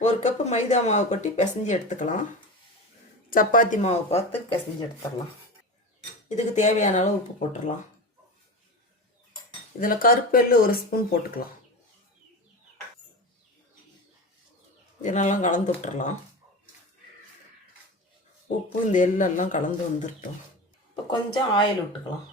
1 cup மைதா மாவு கொட்டி பிசைஞ்சு எடுத்துக்கலாம். சப்பாத்தி மாவு பார்த்து பிசைஞ்சு எடுத்துடலாம். இதுக்கு தேவையான அளவு உப்பு போட்டுடலாம். இதில் கருப்பு எள்ளு 1 ஸ்பூன் போட்டுக்கலாம். இதெல்லாம் கலந்து விட்டுறலாம். உப்பு இந்த எள்ளெல்லாம் கலந்து வந்துட்டோம். இப்போ கொஞ்சம் ஆயில் விட்டுக்கலாம்.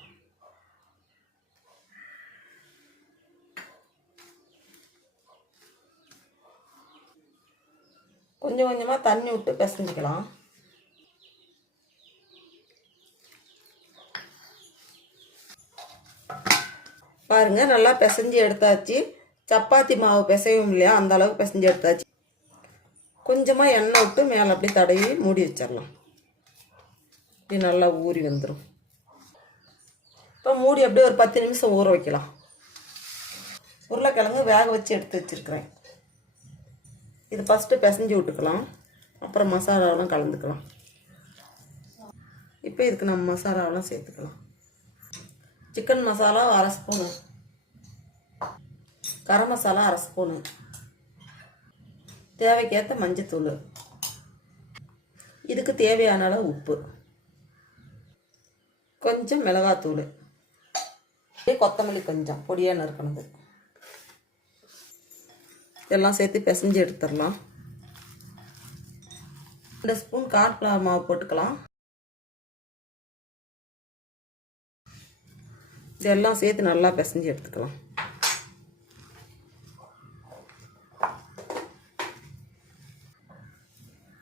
கொஞ்சம் கொஞ்சமாக தண்ணி விட்டு பிசைஞ்சிக்கலாம். பாருங்கள், நல்லா பிசைஞ்சு எடுத்தாச்சு. சப்பாத்தி மாவு பிசையும் இல்லையா, அந்த அளவுக்கு பிசைஞ்சு எடுத்தாச்சு. கொஞ்சமாக எண்ணெய் விட்டு மேலே அப்படியே தடவி மூடி வச்சிடலாம். இப்படி நல்லா ஊறி வந்துடும். இப்போ மூடி அப்படியே ஒரு 10 நிமிஷம் ஊற வைக்கலாம். உருளைக்கிழங்கு வேக வச்சு எடுத்து வச்சுருக்கிறேன். இது ஃபஸ்ட்டு பிசைஞ்சு விட்டுக்கலாம். அப்புறம் மசாலாவெலாம் கலந்துக்கலாம். இப்போ இதுக்கு நம்ம மசாலாவெலாம் சேர்த்துக்கலாம். Chicken masala 1/2 spoon, garam masala 1/2 spoon, தேவைக்கேற்ற மஞ்சத்தூள், இதுக்கு தேவையான அளவு உப்பு, கொஞ்சம் மிளகாத்தூள், கொத்தமல்லி கொஞ்சம் பொடியாக நறுக்கணுது. இதெல்லாம் சேர்த்து பிசைஞ்சு எடுத்துடலாம். 2 ஸ்பூன் கார்ன்ஃப்ளவர் மாவு போட்டுக்கலாம். இதெல்லாம் சேர்த்து நல்லா பிசைஞ்சு எடுத்துக்கலாம்.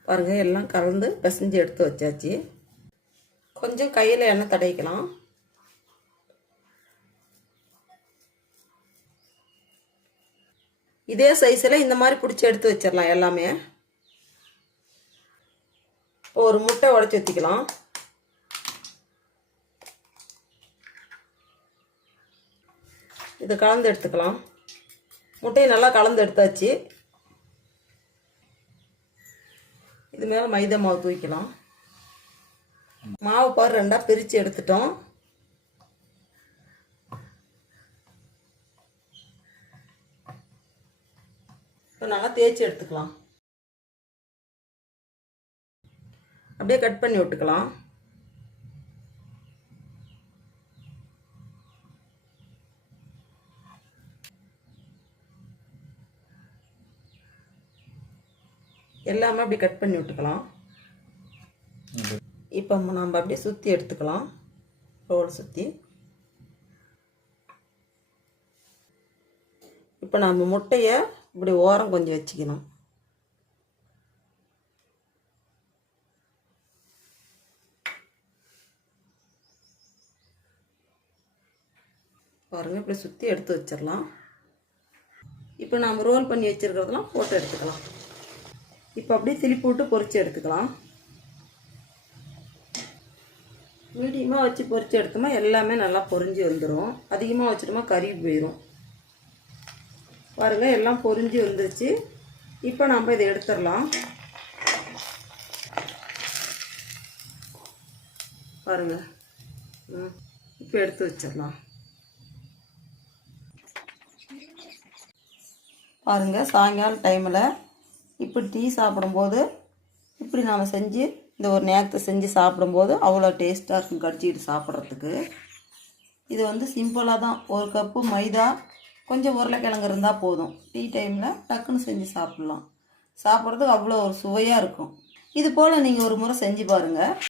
பாருங்கள், எல்லாம் கலந்து பிசைஞ்சு எடுத்து வச்சாச்சு. கொஞ்சம் கையில் எண்ணெய் தடவிக்கலாம். இதே சைஸில் இந்த மாதிரி பிடிச்சி எடுத்து வச்சிடலாம் எல்லாமே. ஒரு முட்டை உடைச்சி ஊற்றிக்கலாம். இதை கலந்து எடுத்துக்கலாம். முட்டையை நல்லா கலந்து எடுத்தாச்சு. இது மேலே மைதா மாவு தூக்கிக்கலாம். மாவு பாரு 2ஆக பிரித்து எடுத்துட்டோம். இப்போ நல்லா தேய்ச்சி எடுத்துக்கலாம். அப்படியே கட் பண்ணி விட்டுக்கலாம். எல்லாமே அப்படி கட் பண்ணி விட்டுக்கலாம். இப்போ நம்ம அப்படியே சுற்றி எடுத்துக்கலாம். ரோல் சுற்றி. இப்போ நம்ம முட்டையை இப்படி ஓரம் கொஞ்சம் வச்சுக்கணும். பாருங்கள், இப்படி சுற்றி எடுத்து வச்சிடலாம். இப்போ நம்ம ரோல் பண்ணி வச்சுருக்கிறதெல்லாம் போட்டு எடுத்துக்கலாம். இப்போ அப்படியே திருப்பி விட்டு பொரிச்சு எடுத்துக்கலாம். மீடியமாக வச்சு பொரிச்சு எடுத்தோமா எல்லாமே நல்லா பொரிஞ்சு வந்துடும். அதிகமாக வச்சுட்டோமா கறி போயிடும். பாருங்கள், எல்லாம் பொரிஞ்சு வந்துருச்சு. இப்போ நம்ம இதை எடுத்துடலாம். பாருங்கள், இப்போ எடுத்து வச்சிடலாம். பாருங்கள், சாயங்காலம் டைமில் இப்படி டீ சாப்பிடும்போது இப்படி நாம் செஞ்சு இந்த ஒரு நேரத்தை செஞ்சு சாப்பிடும்போது அவ்வளோ டேஸ்ட்டாக இருக்கும் கடிச்சிக்கிட்டு சாப்பிட்றதுக்கு. இது வந்து சிம்பிளாக தான். 1 கப்பு மைதா, கொஞ்சம் உருளைக்கிழங்கு இருந்தால் போதும். டீ டைமில் டக்குன்னு செஞ்சு சாப்பிட்லாம். சாப்பிட்றதுக்கு அவ்வளோ ஒரு சுவையாக இருக்கும். இது போல் நீங்கள் ஒரு முறை செஞ்சு பாருங்கள்.